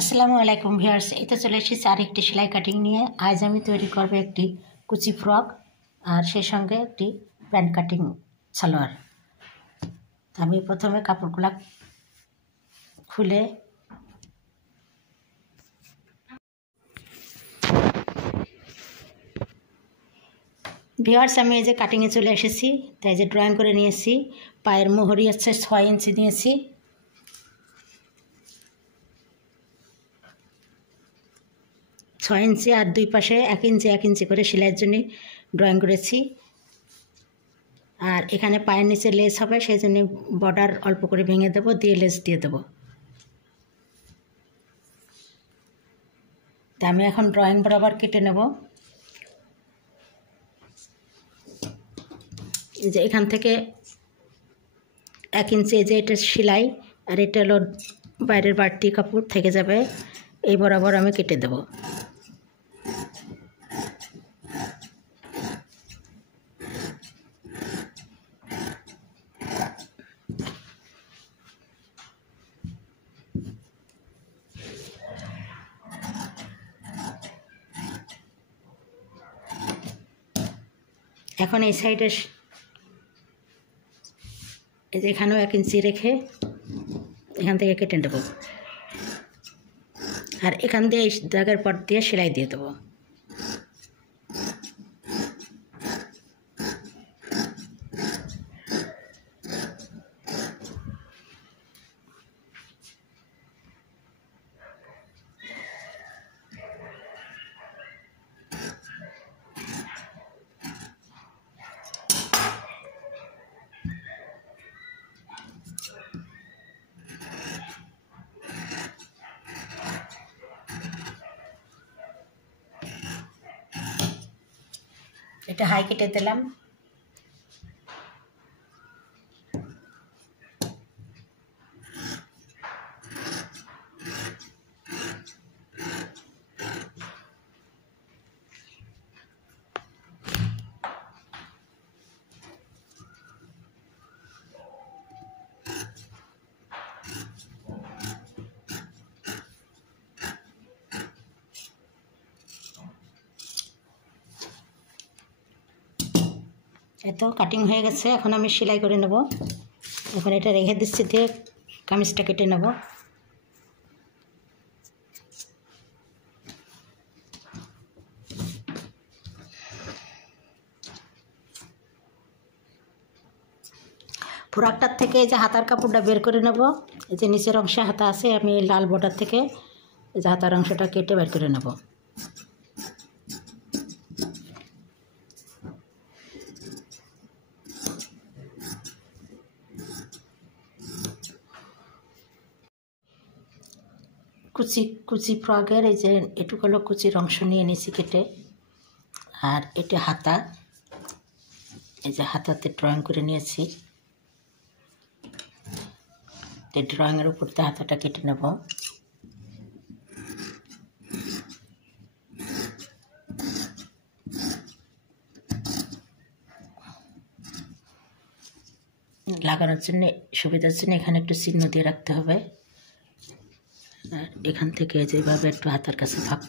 আসসালামু আলাইকুম ভিউয়ার্স, এই তো চলে এসেছি আরেকটি সেলাই কাটিং নিয়ে। আজ আমি তৈরি করব একটি কুচি ফ্রক আর সেই সঙ্গে একটি প্যান্ট কাটিং সালোয়ার। আমি প্রথমে কাপড়গুলো খুলে ভিউয়ার্স আমি এই যে কাটিংয়ে চলে এসেছি। তাই যে ড্রয়িং করে নিয়েছি। পায়ের মোহরি হচ্ছে 6 ইঞ্চি নিয়েছি। ছয় ইঞ্চি আর দুই পাশে 1 ইঞ্চি 1 ইঞ্চি করে সেলাইয়ের জন্য ড্রয়িং করেছি। আর এখানে পায়ের নিচে লেস হবে, সেই জন্য বর্ডার অল্প করে ভেঙে দেবো, দিয়ে লেস দিয়ে দেবো। তা আমি এখন ড্রয়িং বরাবর কেটে নেব। এই যে এখান থেকে 1 ইঞ্চি, যে এটা সেলাই আর এটা হলো বাইরের বাড়তি কাপড় থেকে যাবে, এই বরাবর আমি কেটে দেব। এখন এই সাইডে এই যে এখানেও 1 ইঞ্চি রেখে এখান থেকে কেটে দেবো, আর এখান দিয়ে এই দাগের পর দিয়ে সেলাই দিয়ে দেবো। এটা হাই কেটে দিলাম। এত কাটিং হয়ে গেছে, এখন আমি সেলাই করে নেব। এখন এটা রেখে দিচ্ছি, দিয়ে কামিজটা কেটে নেব। ফ্রকটার থেকে এই যে হাতার কাপড়টা বের করে নেব। এই যে নিচের অংশে হাতা আছে, আমি এই লাল বর্ডার থেকে এই যে হাতার অংশটা কেটে বের করে নেব। কুচি ফ্রকের এই যে এটুকু হলো কুচির অংশ নিয়ে নিয়েছি কেটে, আর এটা হাতা, এই যে হাতাতে ড্রয়িং করে নিয়েছি। এই ড্রয়িংয়ের উপর দিয়ে হাতাটা কেটে নেব। লাগানোর জন্য সুবিধার জন্য এখানে একটু চিহ্ন দিয়ে রাখতে হবে। আর এখান থেকে যেভাবে একটু হাতার কাছে ফাঁক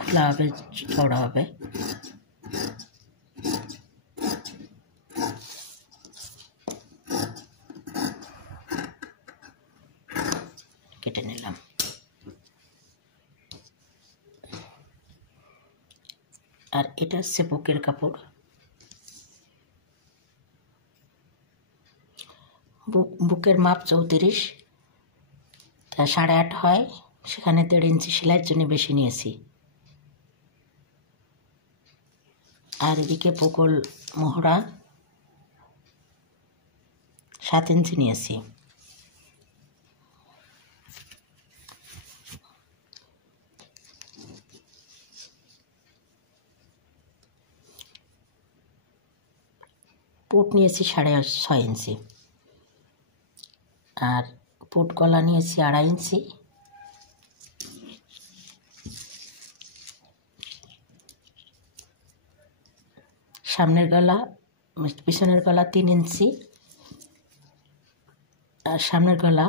খোলা হবে, চওড়া হবে। কেটে নিলাম। আর এটা হচ্ছে বুকের কাপড়। বুকের মাপ 34, তা 8.5 হয়, সেখানে 1.5 ইঞ্চি সেলাইয়ের জন্য বেশি নিয়েছি। আর এদিকে বুকল মোহরা 7 ইঞ্চি নিয়েছি। পুট নিয়েছি 6.5 ইঞ্চি, আর পুট গলা নিয়েছি 2.5 ইঞ্চি। সামনের গলা পিছনের গলা 3 ইঞ্চি, আর সামনের গলা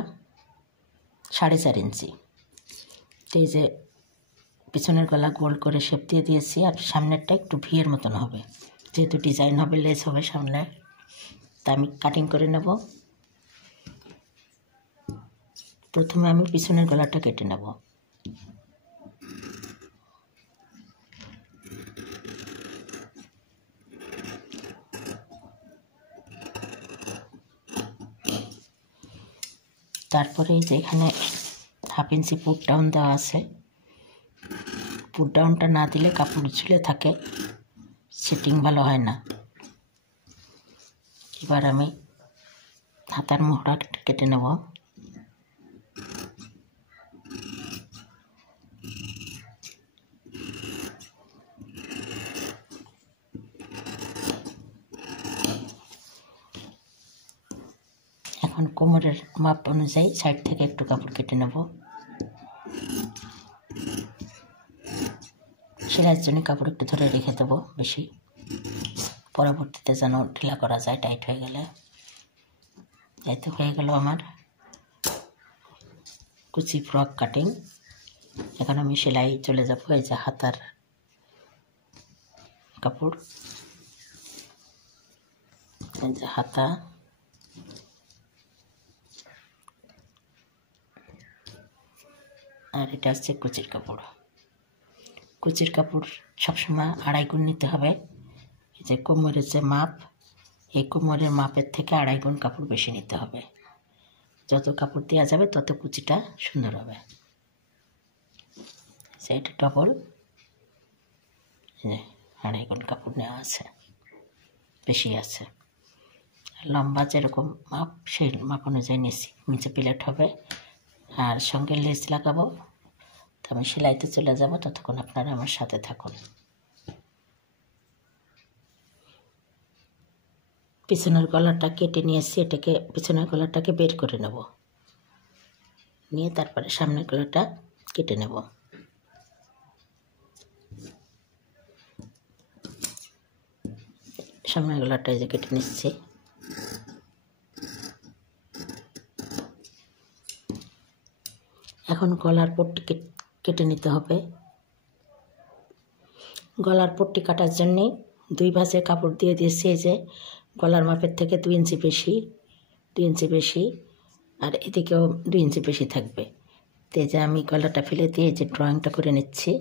4.5 ইঞ্চি। তো এই যে পিছনের গলা গোল করে শেপ দিয়ে দিয়েছি, আর সামনেরটা একটু ভিয়ের মতন হবে, যেহেতু ডিজাইন হবে, লেস হবে সামনে। তা আমি কাটিং করে নেব। প্রথমে আমি পিছনের গলাটা কেটে নেব। তারপরে এই যে এখানে 1/2 ইঞ্চি পুট ডাউন দেওয়া আছে, পুট ডাউনটা না দিলে কাপড় ঝুলে থাকে, সেটিং ভালো হয় না। এবার আমি হাতার মোহরা কেটে নেব। এখন কোমরের মাপ অনুযায়ী সাইড থেকে একটু কাপড় কেটে নেব। সেলাইয়ের জন্য কাপড় একটু ধরে রেখে দেবো বেশি, পরবর্তীতে যেন ঢিলা করা যায় টাইট হয়ে গেলে। এই তো হয়ে গেল আমার কুচি ফ্রক কাটিং। এখন আমি সেলাই চলে যাব। এই যে হাতার কাপড়, এই যে হাতা, আর এটা হচ্ছে কুচির কাপড়। কুচির কাপড় সবসময় 2.5 গুণ নিতে হবে। এই যে কোমরের যে মাপ, এই কোমরের মাপের থেকে 2.5 গুণ কাপড় বেশি নিতে হবে। যত কাপড় দেওয়া যাবে তত কুচিটা সুন্দর হবে। এটা ডবল, 2.5 গুণ কাপড় নেওয়া আছে, বেশি আছে। লম্বা যেরকম মাপ সেই মাপ অনুযায়ী নিচ্ছি। নিচে প্লেট হবে আর সঙ্গে লেস লাগাবো। তো আমি সেলাইতে চলে যাব, ততক্ষণ আপনারা আমার সাথে থাকুন। পিছনের গলাটা কেটে নিয়েছি, এটাকে পিছনের গলাটাকে বের করে নেব, নিয়ে তারপরে সামনের গলাটা কেটে নেব। সামনের গলাটা এই যে কেটে নিচ্ছি। এখন গলার পট্টি কেটে নিতে হবে। গলার পট্টি কাটার জন্যে 2 ভাঁজে কাপড় দিয়ে দিয়েছি। এই যে গলার মাপের থেকে 2 ইঞ্চি বেশি, আর এদিকেও 2 ইঞ্চি বেশি থাকবে। তো এই যে আমি গলাটা ফেলে দিয়ে এই যে ড্রয়িংটা করে নিচ্ছি।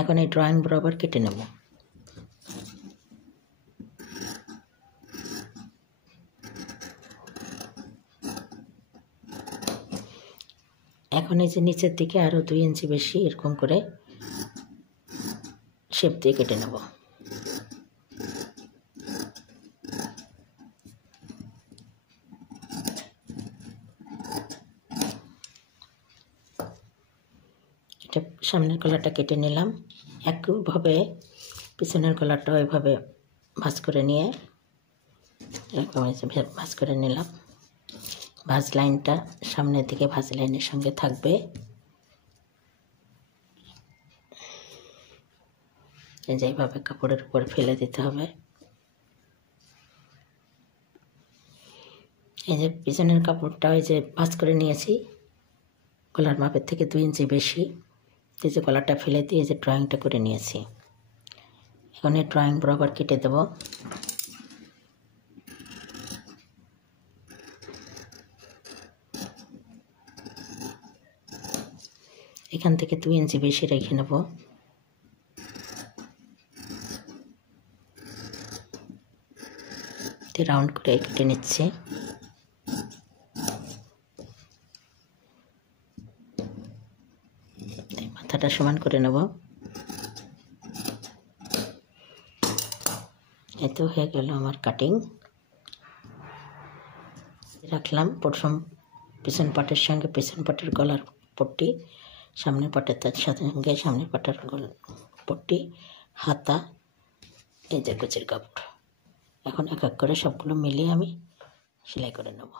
এখন এই ড্রয়িং বরাবর কেটে নেব। এখন এই যে নিচের দিকে আরও 2 ইঞ্চি বেশি এরকম করে শেপ দিয়ে কেটে নেব। এটা সামনের গলাটা কেটে নিলাম। একইভাবে পিছনের গলাটাও এভাবে ভাঁজ করে নিয়ে এরকম ভাঁজ করে নিলাম। ভাঁজ লাইনটা সামনের দিকে ভাঁজ লাইনের সঙ্গে থাকবে। এইভাবে কাপড়ের উপর ফেলে দিতে হবে। এই যে পিছনের কাপড়টা এই যে ভাঁজ করে নিয়েছি, গলার মাপের থেকে 2 ইঞ্চি বেশি। এই যে গলাটা ফেলে দিয়ে যে ড্রয়িংটা করে নিয়েছি। এখন এই ড্রয়িং বরাবর কেটে দেব। এখান থেকে 2 ইঞ্চি বেশি রেখে নেব। রাউন্ড করে কেটে নিচ্ছে। মাথাটা সমান করে নেব। এত হয়ে গেল আমার কাটিং। রাখলাম প্রথম পিছন পাটের সঙ্গে পিছন পাটের গলার পট্টি, সামনের পাটের তার সঙ্গে সামনের পাটের পট্টি, হাতা, এই যে কুচির কাপড়। এখন এক এক করে সবগুলো মিলিয়ে আমি সেলাই করে নেব।